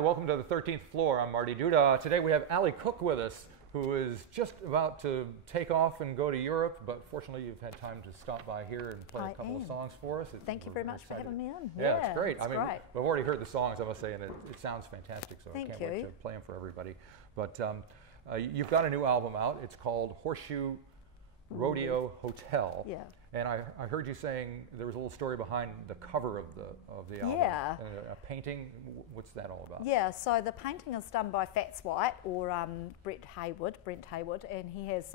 welcome to the 13th floor. I'm Marty Duda. Today we have Aly Cook with us, who is just about to take off and go to Europe, but fortunately you've had time to stop by here and play a couple of songs for us. Thank you very much for having me in. Yeah, it's great. It's great. We've already heard the songs, I must say, and it sounds fantastic, so I can't wait to play them for everybody. But you've got a new album out. It's called Horseshoe Rodeo Hotel. Yeah. And I heard you saying there was a little story behind the cover of the album. Yeah. A painting. What's that all about? Yeah, so the painting is done by Fats White, or Brent Haywood, and he has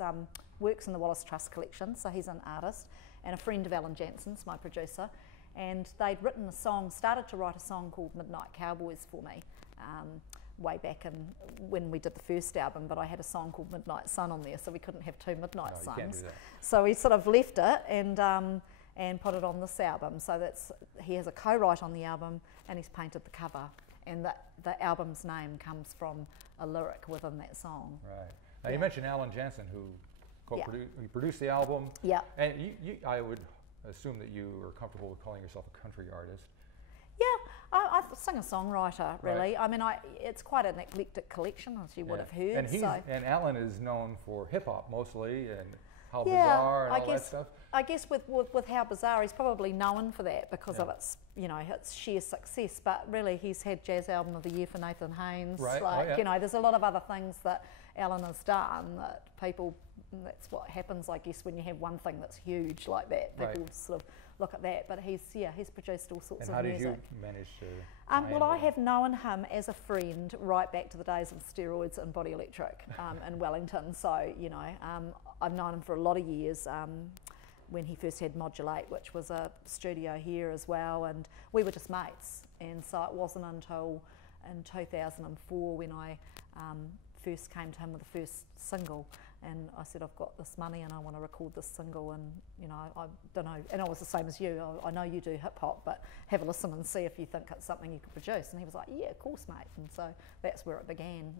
works in the Wallace Trust collection, so he's an artist, and a friend of Alan Jansen's, my producer. And they'd written a song, started to write a song called Midnight Cowboys for me, way back when we did the first album, but I had a song called Midnight Sun on there, so we couldn't have two Midnight Suns. You can't do that. So we sort of left it and put it on this album. So he has a co-write on the album, and he's painted the cover, and the album's name comes from a lyric within that song. Right. Now you mentioned Alan Jansen, who produced the album. Yeah. And I would assume that you are comfortable with calling yourself a country artist. Yeah, I sing a songwriter, really. Right. I mean, it's quite an eclectic collection, as you would have heard. And Alan is known for hip-hop mostly, and How Bizarre and all that stuff. I guess with How Bizarre, he's probably known for that because of its, its sheer success, but really he's had Jazz Album of the Year for Nathan Haynes. Right. There's a lot of other things that Alan has done that that's what happens, I guess, when you have one thing that's huge like that. People sort of look at that, but he's produced all sorts of music. And how did you manage to? Well, I have known him as a friend right back to the days of steroids and Body Electric in Wellington. So I've known him for a lot of years. When he first had Modulate, which was a studio here as well, and we were just mates. And so it wasn't until in 2004 when I first came to him with the first single, and I said, I've got this money and I want to record this single, and I don't know, and I was the same as you, I know you do hip hop, but have a listen and see if you think it's something you could produce. And he was like, yeah, of course, mate. And so that's where it began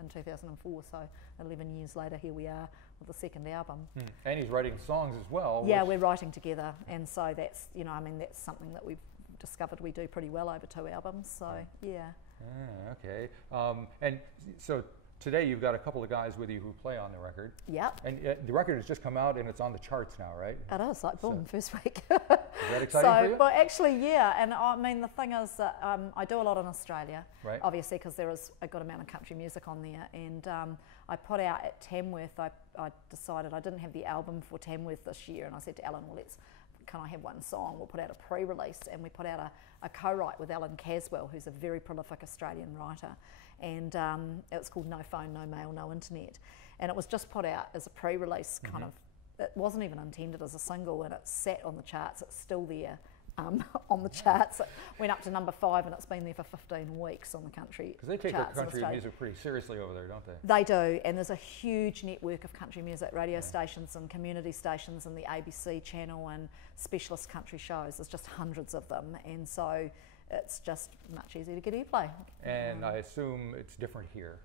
in 2004. So 11 years later, here we are with the second album. And he's writing songs as well. Yeah, we're writing together, and so that's that's something that we've discovered we do pretty well over 2 albums. So yeah. Okay. And so today you've got a couple of guys with you who play on the record. Yep. And the record has just come out and it's on the charts now, right? It is, like boom, first week. Is that exciting for you? Well, actually, yeah. And I mean, the thing is that I do a lot in Australia, obviously, because there is a good amount of country music on there. And I put out at Tamworth, I decided I didn't have the album for Tamworth this year, and I said to Alan, well, can I have one song? We'll put out a pre-release, and we put out a co-write with Alan Caswell, who's a very prolific Australian writer, and it was called No Phone, No Mail, No Internet, and it was just put out as a pre-release kind of. It wasn't even intended as a single, and it sat on the charts. It's still there on the charts. It went up to number 5, and it's been there for 15 weeks on the country charts. Because they take their country music pretty seriously over there, don't they? They do, and there's a huge network of country music radio stations and community stations, and the ABC channel and specialist country shows. There's just hundreds of them, and so it's just much easier to get airplay. And I assume it's different here.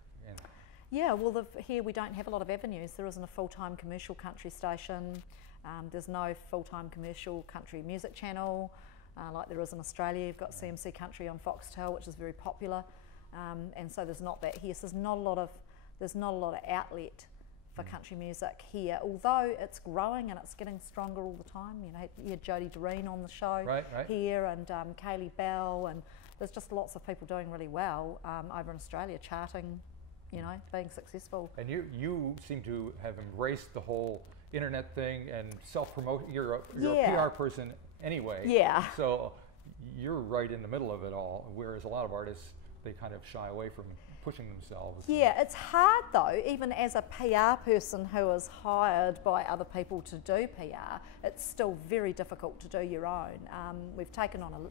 Yeah, well, here we don't have a lot of avenues. There isn't a full-time commercial country station. There's no full-time commercial country music channel like there is in Australia. You've got CMC Country on Foxtel, which is very popular, and so there's not that here. So there's not a lot of outlet for country music here, although it's growing and it's getting stronger all the time. You had Jodie Doreen on the show here, and Kaylee Bell, and there's just lots of people doing really well over in Australia, charting, being successful. And you seem to have embraced the whole internet thing and self-promote. You're a PR person anyway. Yeah. So you're right in the middle of it all, whereas a lot of artists, they kind of shy away from pushing themselves. Yeah, it's hard though, even as a PR person who is hired by other people to do PR, it's still very difficult to do your own. We've taken on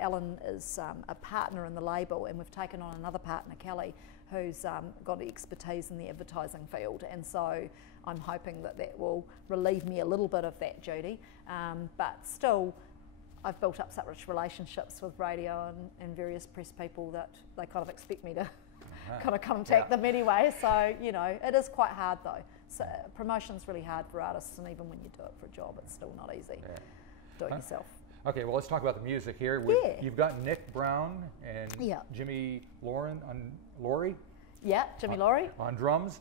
Alan is a partner in the label, and we've taken on another partner, Kelly, who's got expertise in the advertising field, and so I'm hoping that will relieve me a little bit of that duty, but still I've built up such relationships with radio and various press people that they kind of expect me to kind of contact them anyway, so it is quite hard though. So promotion's really hard for artists, and even when you do it for a job, it's still not easy. Do it yourself. Okay, well, let's talk about the music here. Yeah. You've got Nick Brown and Yeah. Jimmy Lawrie Yeah, Jimmy Lawrie. on drums.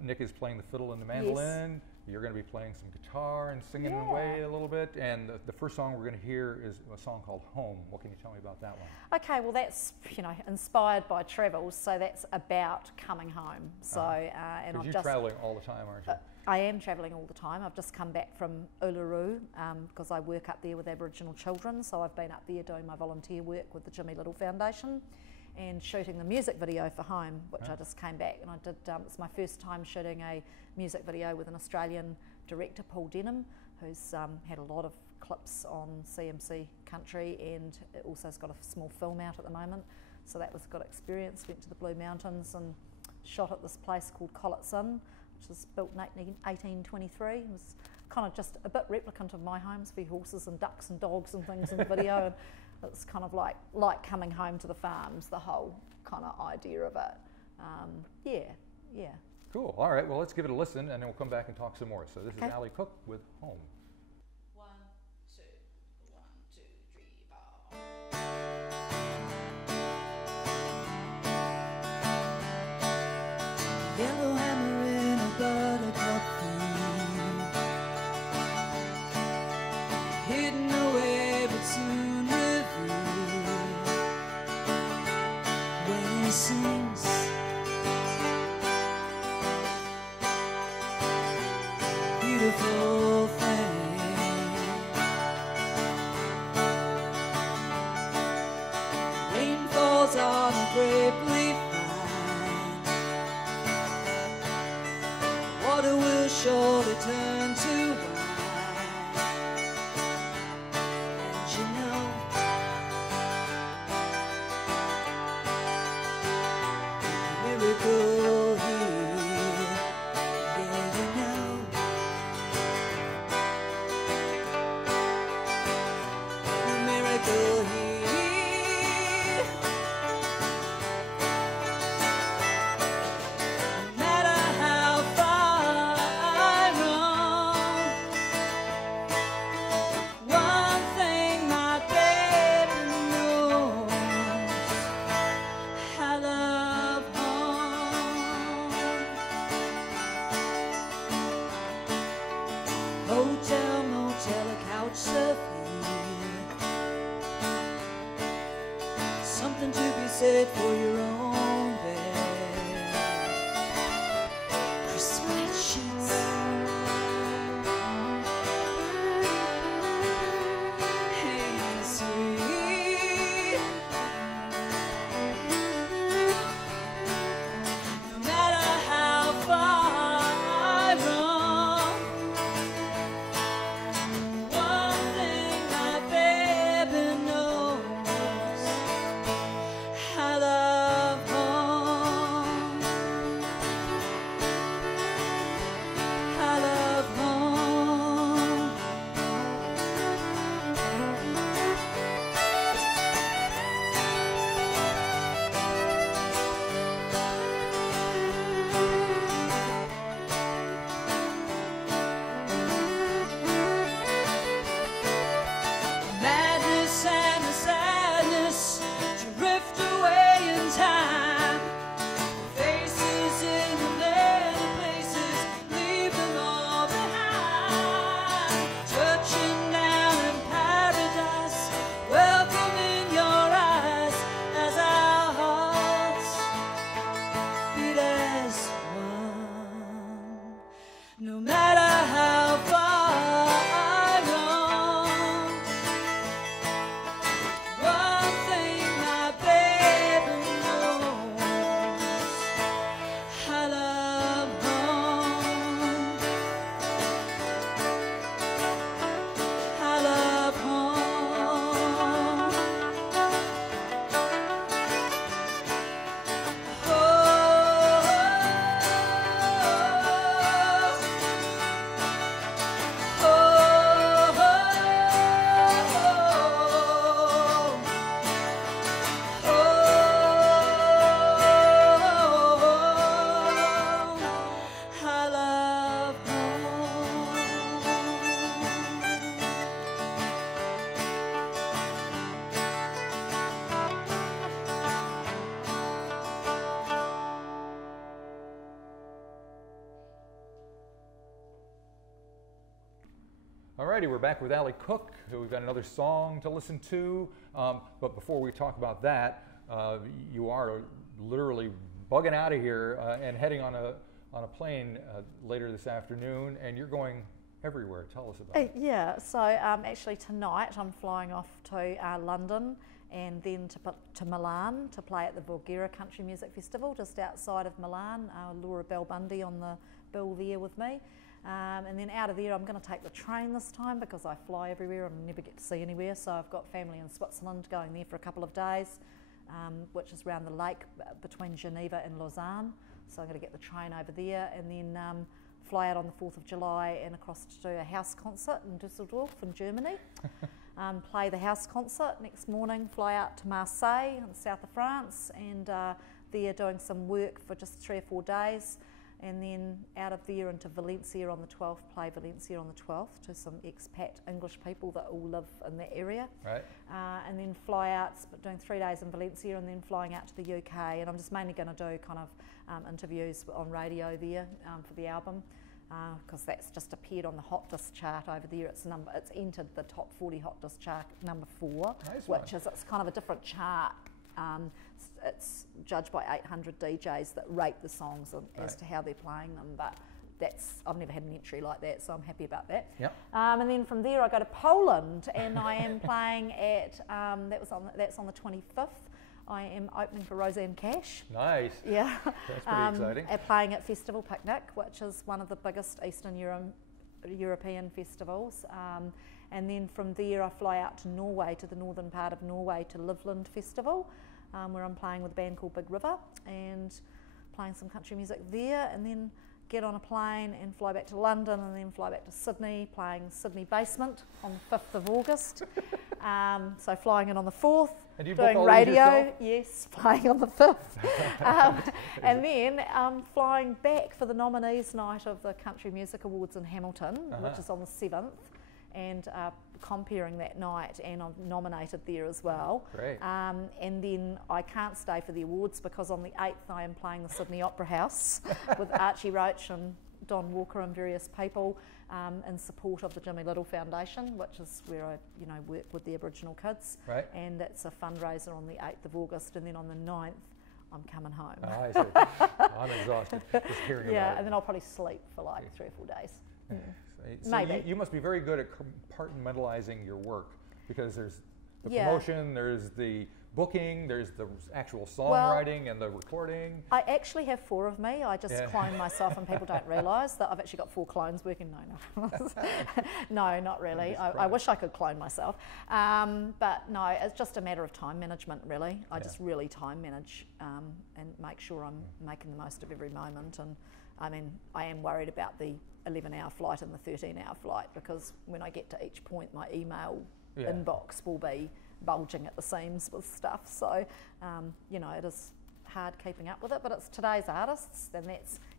Nick is playing the fiddle and the mandolin. You're going to be playing some guitar and singing away a little bit. And the first song we're going to hear is a song called Home. What can you tell me about that one? Okay, well that's, you know, inspired by travels, so that's about coming home. So, and I've You're just traveling all the time, aren't you? I am travelling all the time. I've just come back from Uluru because I work up there with Aboriginal children. So I've been up there doing my volunteer work with the Jimmy Little Foundation and shooting the music video for Home, which I just came back and I did. It's my first time shooting a music video with an Australian director, Paul Denham, who's had a lot of clips on CMC Country and also has got a small film out at the moment. So that was a good experience. Went to the Blue Mountains and shot at this place called Colletson, which was built in 1823. It was kind of just a bit replicant of my homes, for horses and ducks and dogs and things in the video. And it's kind of like coming home to the farms, the whole kind of idea of it. Yeah. Cool. All right. Well, let's give it a listen, and then we'll come back and talk some more. So this is Aly Cook with Home. 1, 2, 1, 2, 3, 4. Yellow hammer in a buttercup field, hidden away but soon revealed. When he sings, beautiful thing, rain falls on a bravely fine, water will surely turn to wine, and you know, miracle here, yeah, you know. Miracle here. No matter how far I run, Alrighty, we're back with Aly Cook. We've got another song to listen to. But before we talk about that, you are literally bugging out of here and heading on a plane later this afternoon, and you're going everywhere. Tell us about it. Yeah, so actually tonight I'm flying off to London and then to Milan to play at the Voghera Country Music Festival just outside of Milan. Laura Bundy on the bill there with me. And then out of there I'm going to take the train this time because I fly everywhere and never get to see anywhere. So I've got family in Switzerland going there for a couple of days, which is around the lake between Geneva and Lausanne. So I'm going to get the train over there and then fly out on the 4th of July and across to do a house concert in Dusseldorf in Germany. Play the house concert next morning, fly out to Marseille in the south of France, and there doing some work for just 3 or 4 days, and then out of there into Valencia on the 12th, play Valencia on the 12th to some expat English people that all live in that area. Right. And then fly out, doing 3 days in Valencia and then flying out to the UK, and I'm just mainly going to do kind of interviews on radio there for the album. Because that's just appeared on the Hot Disc chart over there. It's entered the top 40 Hot Disc chart number 4, nice which is it's kind of a different chart. It's judged by 800 DJs that rate the songs as to how they're playing them. But I've never had an entry like that, so I'm happy about that. Yep. And then from there I go to Poland, and I am playing at that's on the 25th. I am opening for Rosanne Cash. Nice. Yeah. That's pretty exciting. Playing at Festival Picnic, which is one of the biggest Eastern European festivals. And then from there I fly out to Norway, to the northern part of Norway, to Livland Festival, where I'm playing with a band called Big River and playing some country music there, and then get on a plane and fly back to London and then fly back to Sydney, playing Sydney Basement on the 5th of August. So flying in on the 4th, and you book doing all radio, yes, playing on the 5th. And then flying back for the nominees night of the Country Music Awards in Hamilton, which is on the 7th, and comparing that night, and I'm nominated there as well. Great. And then I can't stay for the awards because on the 8th I am playing the Sydney Opera House with Archie Roach and Don Walker and various people in support of the Jimmy Little Foundation, which is where I work with the Aboriginal kids. Right. And it's a fundraiser on the 8th of August, and then on the 9th I'm coming home. Oh, I see. I'm exhausted just hearing about it. Yeah, and then I'll probably sleep for like 3 or 4 days. So Maybe. you must be very good at compartmentalizing your work, because there's the promotion, there's the booking, there's the actual songwriting and the recording. I actually have 4 of me. I just clone myself, and people don't realise that I've actually got 4 clones working. No. No, not really. I wish I could clone myself. But no, it's just a matter of time management, really. I just really time manage and make sure I'm making the most of every moment. And I mean, I am worried about the 11-hour flight and the 13-hour flight, because when I get to each point, my email inbox will be bulging at the seams with stuff. So, it is hard keeping up with it, but it's today's artists, and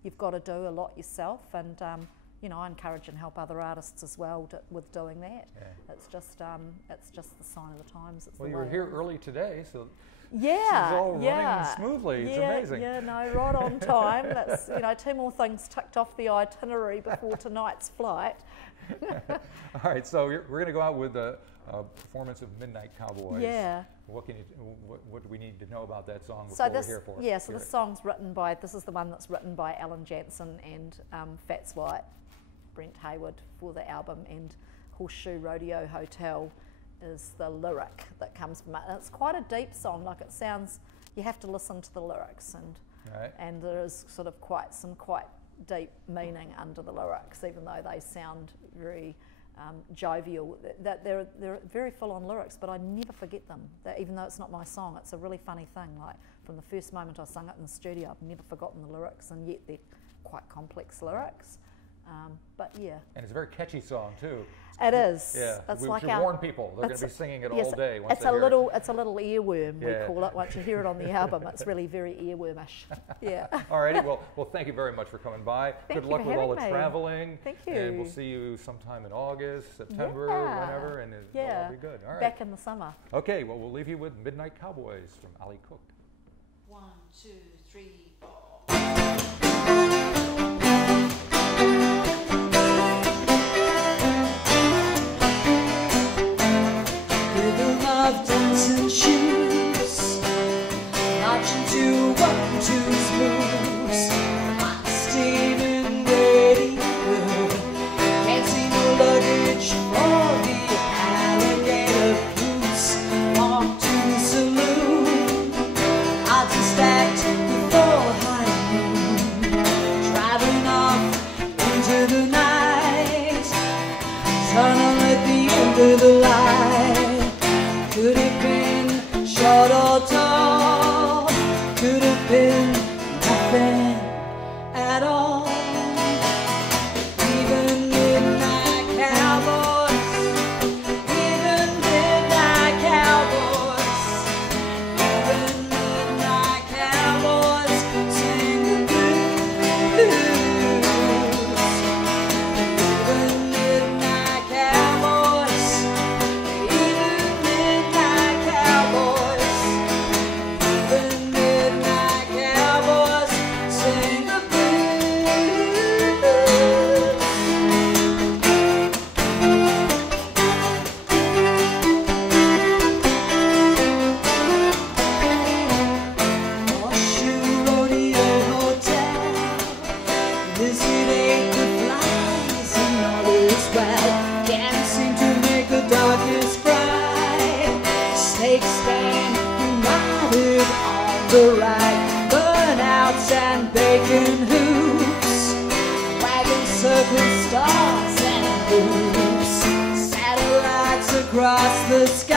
you've got to do a lot yourself, and I encourage and help other artists as well with doing that. Yeah. It's just the sign of the times. It's you were here early today, so this is all running smoothly. It's amazing. Yeah, no, right on time. That's 2 more things ticked off the itinerary before tonight's flight. All right, so we're going to go out with a performance of Midnight Cowboys. Yeah. What do we need to know about that song before we're here for it? Yeah, so this song's this is the one that's written by Alan Jansen and Fats White, Brent Hayward for the album, and Horseshoe Rodeo Hotel is the lyric that comes from it. And it's quite a deep song. Like, it sounds, you have to listen to the lyrics, and there is sort of quite deep meaning under the lyrics, even though they sound very jovial. That they're very full-on lyrics, but I never forget them. Even though it's not my song, it's a really funny thing. Like, from the first moment I sung it in the studio, I've never forgotten the lyrics, and yet they're quite complex lyrics. But yeah. And it's a very catchy song too. It is. Yeah. It's we should warn people. They're going to be singing it all day. It's a little earworm, we call it. Once you hear it on the album, it's really very earwormish. Yeah. All righty. Well, thank you very much for coming by. Good luck with all the traveling. Thank you. And we'll see you sometime in August, September, whenever, and it'll all be good. All right. Back in the summer. Okay. Well, we'll leave you with Midnight Cowboys from Aly Cook. 1, 2, 3, 4. under the light. Could have been short or tall, could have been nothing at all. Even midnight cowboys, even midnight cowboys, even midnight cowboys sing the blues. Even midnight cowboys, even midnight cowboys, even midnight cowboys sing the blues. Horseshoe Rodeo Hotel, visited the flies and all is well. Can't seem to make the darkness bright. Snakes stand united on the right. Burnouts and bacon hoops, wagons circle stars and hoops. Satellites across the sky.